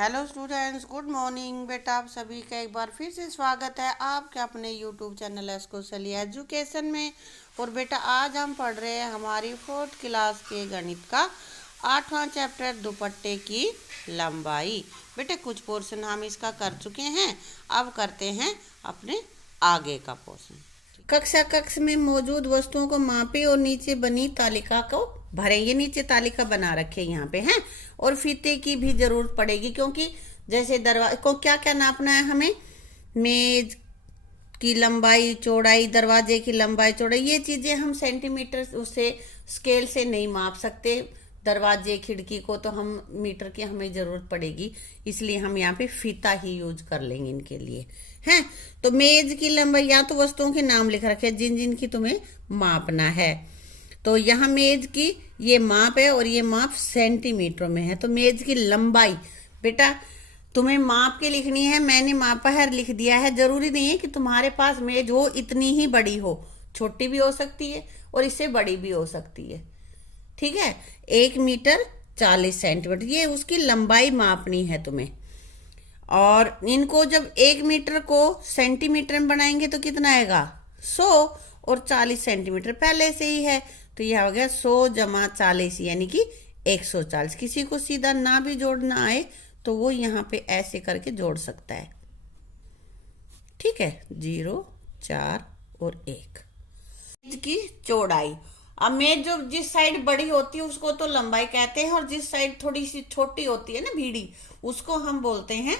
Hello students, good morning. बेटा आप सभी का एक बार फिर से स्वागत है आपके अपने यूट्यूब चैनल एस्कोसली एजुकेशन में। और बेटा आज हम पढ़ रहे हैं हमारी 4th क्लास के गणित का 8वां चैप्टर दुपट्टे की लंबाई। बेटे कुछ पोर्शन हम इसका कर चुके हैं, अब करते हैं अपने आगे का पोर्शन। कक्षा कक्ष में मौजूद वस्तुओं को मापे और नीचे बनी तालिका को भरें। ये नीचे तालिका बना रखे यहाँ पे हैं। और फीते की भी जरूरत पड़ेगी, क्योंकि जैसे दरवाजे को क्या क्या नापना है हमें, मेज की लंबाई चौड़ाई, दरवाजे की लंबाई चौड़ाई, ये चीजें हम सेंटीमीटर उससे स्केल से नहीं माप सकते। दरवाजे खिड़की को तो हम मीटर की हमें जरूरत पड़ेगी, इसलिए हम यहाँ पे फीता ही यूज कर लेंगे इनके लिए। हैं तो मेज की लंबाई, या तो वस्तुओं के नाम लिख रखे जिन जिन की तुम्हें मापना है। तो यहाँ मेज की ये माप है और ये माप सेंटीमीटर में है। तो मेज की लंबाई बेटा तुम्हें माप के लिखनी है, मैंने मापा है लिख दिया है। जरूरी नहीं है कि तुम्हारे पास मेज हो इतनी ही बड़ी हो, छोटी भी हो सकती है और इससे बड़ी भी हो सकती है। ठीक है, 1 मीटर 40 सेंटीमीटर ये उसकी लंबाई मापनी है तुम्हें। और इनको जब 1 मीटर को सेंटीमीटर में बनाएंगे तो कितना आएगा 100, और 40 सेंटीमीटर पहले से ही है तो यह हो गया 100 जमा 40 यानी कि 140। किसी को सीधा ना भी जोड़ना आए तो वो यहाँ पे ऐसे करके जोड़ सकता है। ठीक है, 0 4 और 1 की चौड़ाई। अब मेज जो जिस साइड बड़ी होती है उसको तो लंबाई कहते हैं, और जिस साइड थोड़ी सी छोटी होती है ना भीड़ी, उसको हम बोलते हैं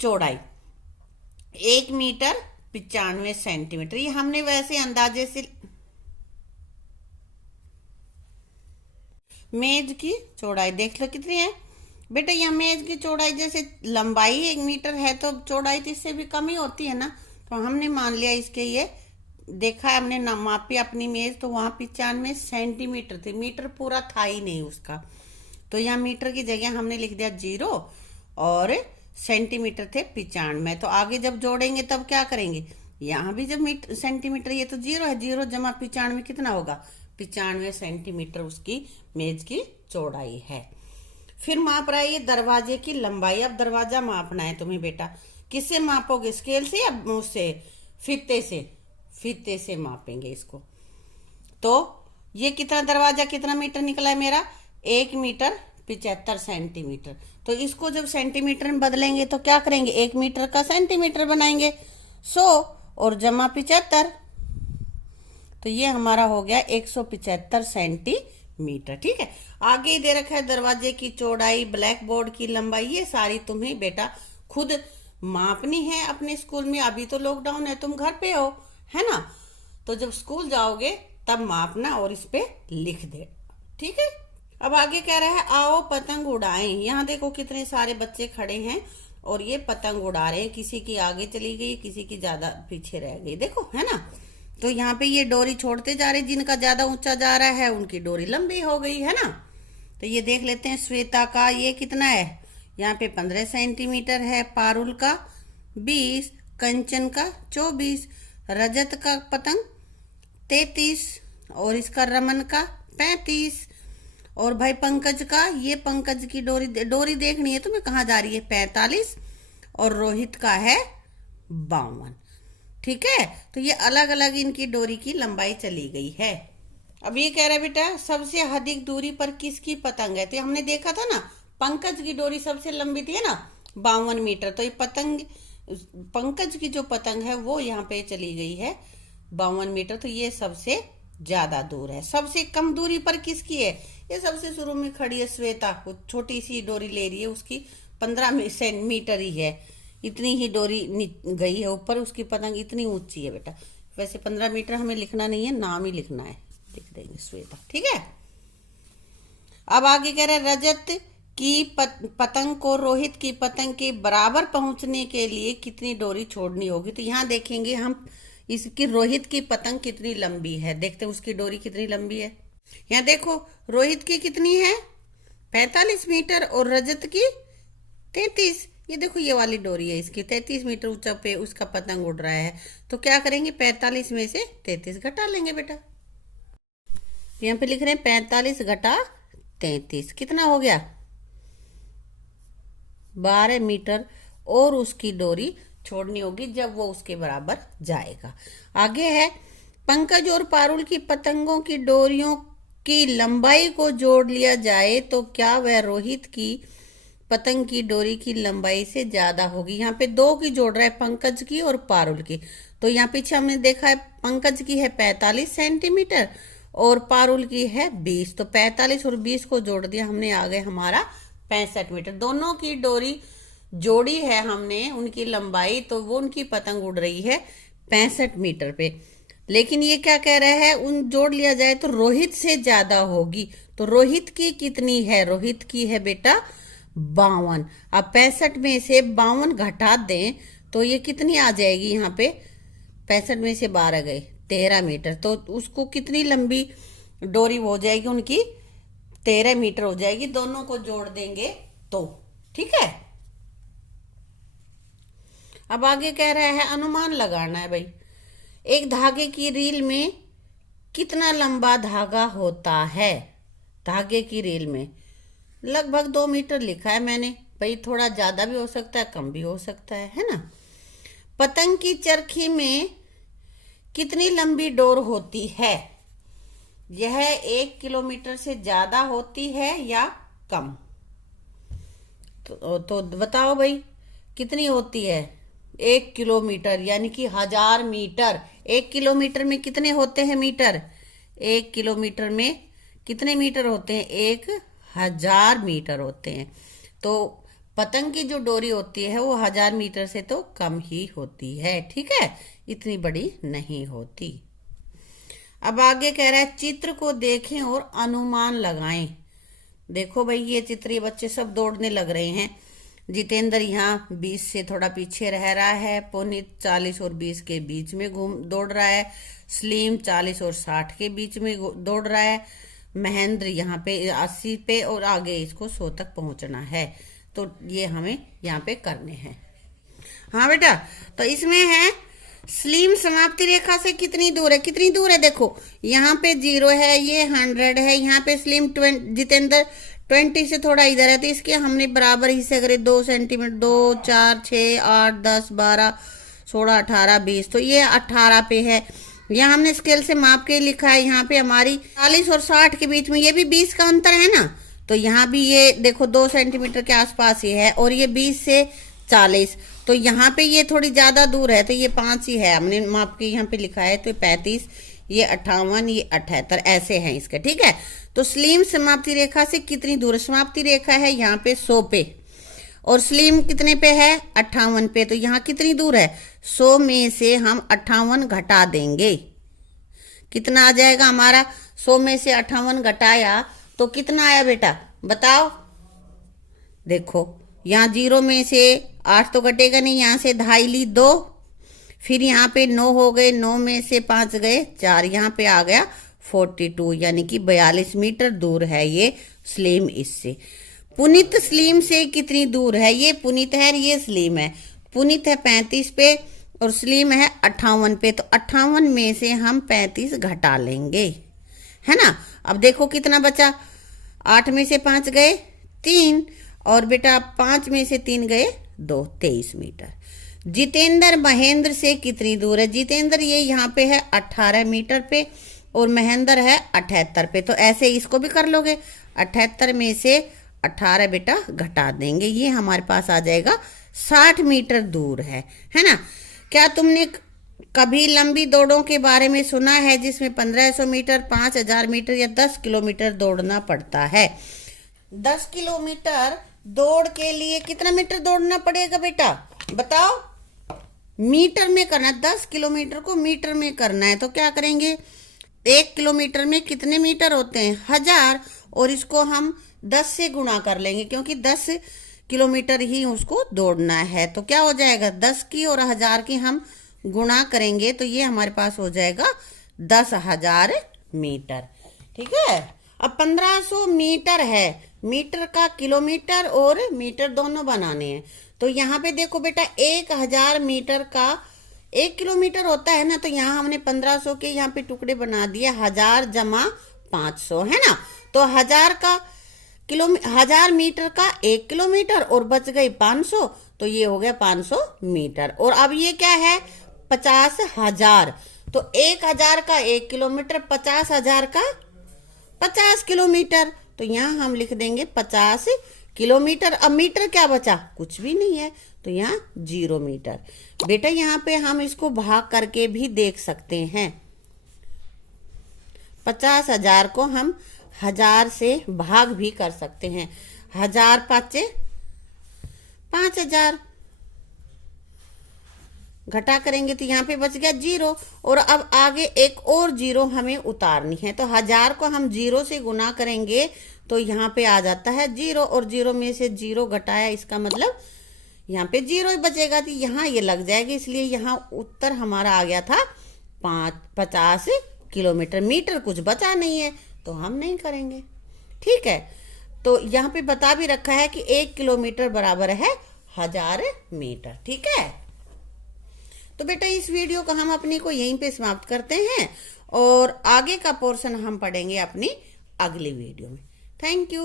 चौड़ाई। 1 मीटर 95 सेंटीमीटर ये हमने वैसे अंदाजे से। मेज की चौड़ाई देख लो कितनी है बेटा। यह मेज की चौड़ाई जैसे लंबाई 1 मीटर है तो चौड़ाई तो इससे भी कम ही होती है ना। तो हमने मान लिया इसके ये देखा है हमने ना मापी अपनी मेज, तो वहां 95 सेंटीमीटर थी, मीटर पूरा था ही नहीं उसका। तो यहाँ मीटर की जगह हमने लिख दिया 0 और सेंटीमीटर थे 95। तो आगे जब जोड़ेंगे तब क्या करेंगे, यहाँ भी जब मीटर सेंटीमीटर, ये तो 0 है, 0 जमा 95 कितना होगा 95 सेंटीमीटर उसकी मेज की चौड़ाई है। फिर माप रहा है ये दरवाजे की लंबाई। अब दरवाजा मापना है तुम्हें बेटा, किससे मापोगे, स्केल से या उससे फीते से? फीते से मापेंगे इसको। तो ये कितना दरवाजा कितना मीटर निकला है मेरा 1 मीटर 75 सेंटीमीटर। तो इसको जब सेंटीमीटर में बदलेंगे तो क्या करेंगे, 1 मीटर का सेंटीमीटर बनाएंगे 100 और जमा 75, तो ये हमारा हो गया 175 सेंटीमीटर। ठीक है, आगे दे रखा है दरवाजे की चौड़ाई, ब्लैक बोर्ड की लंबाई, ये सारी तुम्हें बेटा खुद मापनी है अपने स्कूल में। अभी तो लॉकडाउन है, तुम घर पे हो, है ना, तो जब स्कूल जाओगे तब मापना और इस पे लिख दे। ठीक है, अब आगे कह रहा है आओ पतंग उड़ाएं। यहाँ देखो कितने सारे बच्चे खड़े हैं और ये पतंग उड़ा रहे हैं। किसी की आगे चली गई, किसी की ज्यादा पीछे रह गई, देखो है ना। तो यहाँ पे ये डोरी छोड़ते जा रहे, जिनका ज्यादा ऊंचा जा रहा है उनकी डोरी लंबी हो गई, है ना। तो ये देख लेते हैं श्वेता का ये कितना है, यहाँ पे 15 सेंटीमीटर है, पारुल का 20, कंचन का 24, रजत का पतंग 33 और इसका रमन का 35, और भाई पंकज का, ये पंकज की डोरी देखनी है तुम्हें कहाँ जा रही है 45, और रोहित का है 52। ठीक है, तो ये अलग अलग इनकी डोरी की लंबाई चली गई है। अब ये कह रहा है बेटा सबसे अधिक दूरी पर किसकी पतंग है, तो हमने देखा था ना पंकज की डोरी सबसे लंबी थी ना 52 मीटर। तो ये पतंग पंकज की जो पतंग है वो यहाँ पे चली गई है 52 मीटर, तो ये सबसे ज्यादा दूर है। सबसे कम दूरी पर किसकी है, ये सबसे शुरू में खड़ी है श्वेता, वो छोटी सी डोरी ले रही है, उसकी 15 मीटर ही है, इतनी ही डोरी गई है ऊपर, उसकी पतंग इतनी ऊंची है बेटा। वैसे 15 मीटर हमें लिखना नहीं है, नाम ही लिखना है, लिख देंगे श्वेता। ठीक है, अब आगे कह रहे हैं रजत की पतंग को रोहित की पतंग के बराबर पहुंचने के लिए कितनी डोरी छोड़नी होगी। तो यहाँ देखेंगे हम इसकी रोहित की पतंग कितनी लंबी है, देखते हैं उसकी डोरी कितनी लंबी है। यहाँ देखो रोहित की कितनी है 45 मीटर और रजत की 33। ये देखो ये वाली डोरी है इसकी 33 मीटर ऊंचा पे उसका पतंग उड़ रहा है। तो क्या करेंगे 45 में से 33 घटा लेंगे बेटा। यहाँ पे लिख रहे हैं 45 घटा 33 कितना हो गया 12 मीटर और उसकी डोरी छोड़नी होगी जब वो उसके बराबर जाएगा। आगे है, पंकज और पारुल की पतंगों की डोरियों की लंबाई को जोड़ लिया जाए तो क्या वह रोहित की पतंग की डोरी की लंबाई से ज्यादा होगी। यहाँ पे दो की जोड़ रहा है, पंकज की और पारुल की। तो यहाँ पीछे हमने देखा है पंकज की है 45 सेंटीमीटर और पारुल की है 20। तो 45 और 20 को जोड़ दिया हमने, आ गए हमारा 65 मीटर। दोनों की डोरी जोड़ी है हमने, उनकी लंबाई, तो वो उनकी पतंग उड़ रही है 65 मीटर पे। लेकिन ये क्या कह रहा है, उन जोड़ लिया जाए तो रोहित से ज्यादा होगी। तो रोहित की कितनी है, रोहित की है बेटा 52। अब 65 में से 52 घटा दें तो ये कितनी आ जाएगी, यहाँ पे 65 में से 12 गए 13 मीटर। तो उसको कितनी लंबी डोरी हो जाएगी, उनकी 13 मीटर हो जाएगी। दोनों को जोड़ देंगे तो ठीक है। अब आगे कह रहा है अनुमान लगाना है भाई, एक धागे की रील में कितना लंबा धागा होता है। धागे की रील में लगभग 2 मीटर लिखा है मैंने, भाई थोड़ा ज्यादा भी हो सकता है, कम भी हो सकता है ना। पतंग की चरखी में कितनी लंबी डोर होती है, यह 1 किलोमीटर से ज्यादा होती है या कम। तो बताओ भाई कितनी होती है, 1 किलोमीटर यानी कि 1000 मीटर। 1 किलोमीटर में कितने होते हैं मीटर, 1 किलोमीटर में कितने मीटर होते हैं, 1000 मीटर होते हैं। तो पतंग की जो डोरी होती है वो 1000 मीटर से तो कम ही होती है, ठीक है, इतनी बड़ी नहीं होती। अब आगे कह रहा है चित्र को देखें और अनुमान लगाएं। देखो भाई ये चित्र, ये बच्चे सब दौड़ने लग रहे हैं। जितेंद्र यहाँ 20 से थोड़ा पीछे रह रहा है, पुनीत 40 और 20 के बीच में दौड़ रहा है, सलीम 40 और 60 के बीच में दौड़ रहा है, महेंद्र यहाँ पे 80 पे, और आगे इसको 100 तक पहुंचना है। तो ये हमें यहाँ पे करने हैं। हाँ बेटा, तो इसमें है सलीम समाप्ति रेखा से कितनी दूर है, कितनी दूर है, देखो यहाँ पे 0 है, ये 100 है, यहाँ पे सलीम जितेंद्र 20 से थोड़ा इधर है, तो इसके हमने बराबर हिस्से करे 2 सेंटीमीटर, 2 4 6 8 10 12 16 18 20। तो ये 18 पे है। यहाँ हमने स्केल से माप के लिखा है, यहाँ पे हमारी 40 और 60 के बीच में ये भी 20 का अंतर है ना। तो यहाँ भी ये देखो 2 सेंटीमीटर के आसपास ही है, और ये 20 से 40। तो यहाँ पे ये थोड़ी ज्यादा दूर है, तो ये 5 ही है, हमने माप के यहाँ पे लिखा है। तो 35, ये 58, ये 78 ऐसे हैं इसके, ठीक है। तो सलीम समाप्ति रेखा से कितनी दूर है, समाप्ति रेखा है यहाँ पे 100 पे, और सलीम कितने पे है 58 पे। तो यहाँ कितनी दूर है, 100 में से हम 58 घटा देंगे, कितना आ जाएगा हमारा, 100 में से 58 घटाया तो कितना आया बेटा बताओ। देखो यहाँ 0 में से 8 तो घटेगा नहीं, यहाँ से 2.5 ली 2, फिर यहाँ पे 9 हो गए, 9 में से 5 गए 4, यहाँ पे आ गया 42, यानी कि 42 मीटर दूर है ये सलीम इससे। पुनीत सलीम से कितनी दूर है, ये पुनीत है ये सलीम है। पुनीत है 35 पे और सलीम है 58 पे, तो 58 में से हम 35 घटा लेंगे, है ना। अब देखो कितना बचा, 8 में से 5 गए 3, और बेटा 5 में से 3 गए 2, 23 मीटर। जितेंद्र महेंद्र से कितनी दूर है, जितेंद्र ये यहाँ पे है 18 मीटर पे और महेंद्र है 78 पे। तो ऐसे इसको भी कर लोगे, 78 में से 18 बेटा घटा देंगे, ये हमारे पास आ जाएगा 60 मीटर दूर है ना। क्या तुमने कभी लंबी दौड़ों के बारे में सुना है जिसमें 1500 मीटर, 5000 मीटर या 10 किलोमीटर दौड़ना पड़ता है। 10 किलोमीटर दौड़ के लिए कितना मीटर दौड़ना पड़ेगा बेटा बताओ, मीटर में करना है, 10 किलोमीटर को मीटर में करना है। तो क्या करेंगे, 1 किलोमीटर में कितने मीटर होते हैं 1000, और इसको हम 10 से गुणा कर लेंगे क्योंकि 10 किलोमीटर ही उसको दौड़ना है। तो क्या हो जाएगा, 10 की और 1000 की हम गुणा करेंगे तो ये हमारे पास हो जाएगा 10,000 मीटर, ठीक है। अब 1500 मीटर है, मीटर का किलोमीटर और मीटर दोनों बनाने हैं। तो यहाँ पे देखो बेटा 1000 मीटर का 1 किलोमीटर होता है ना, तो यहाँ हमने 1500 के यहाँ पे टुकड़े बना दिए, 1000 जमा 500 है ना। तो 1000 का 1000 मीटर का 1 किलोमीटर और बच गई 500, तो ये हो गया 500 मीटर। और अब ये क्या है, 50,000, तो 1000 का 1 किलोमीटर, 50,000 का 50 किलोमीटर, तो यहाँ हम लिख देंगे 50 किलोमीटर। अब मीटर क्या बचा, कुछ भी नहीं है, तो यहाँ 0 मीटर। बेटा यहाँ पे हम इसको भाग करके भी देख सकते हैं। 50,000 को हम 1000 से भाग भी कर सकते हैं। 1000 पाँचे 5000, घटा करेंगे तो यहाँ पे बच गया 0। और अब आगे एक और 0 हमें उतारनी है, तो 1000 को हम 0 से गुना करेंगे तो यहाँ पे आ जाता है 0, और 0 में से 0 घटाया, इसका मतलब यहाँ पे 0 ही बचेगा, तो यहाँ ये लग जाएगी, इसलिए यहाँ उत्तर हमारा आ गया था 50 किलोमीटर। मीटर कुछ बचा नहीं है तो हम नहीं करेंगे। ठीक है, तो यहाँ पे बता भी रखा है कि 1 किलोमीटर बराबर है 1000 मीटर। ठीक है, तो बेटा इस वीडियो को हम अपनी को यहीं पे समाप्त करते हैं, और आगे का पोर्शन हम पढ़ेंगे अपनी अगली वीडियो में। Thank you.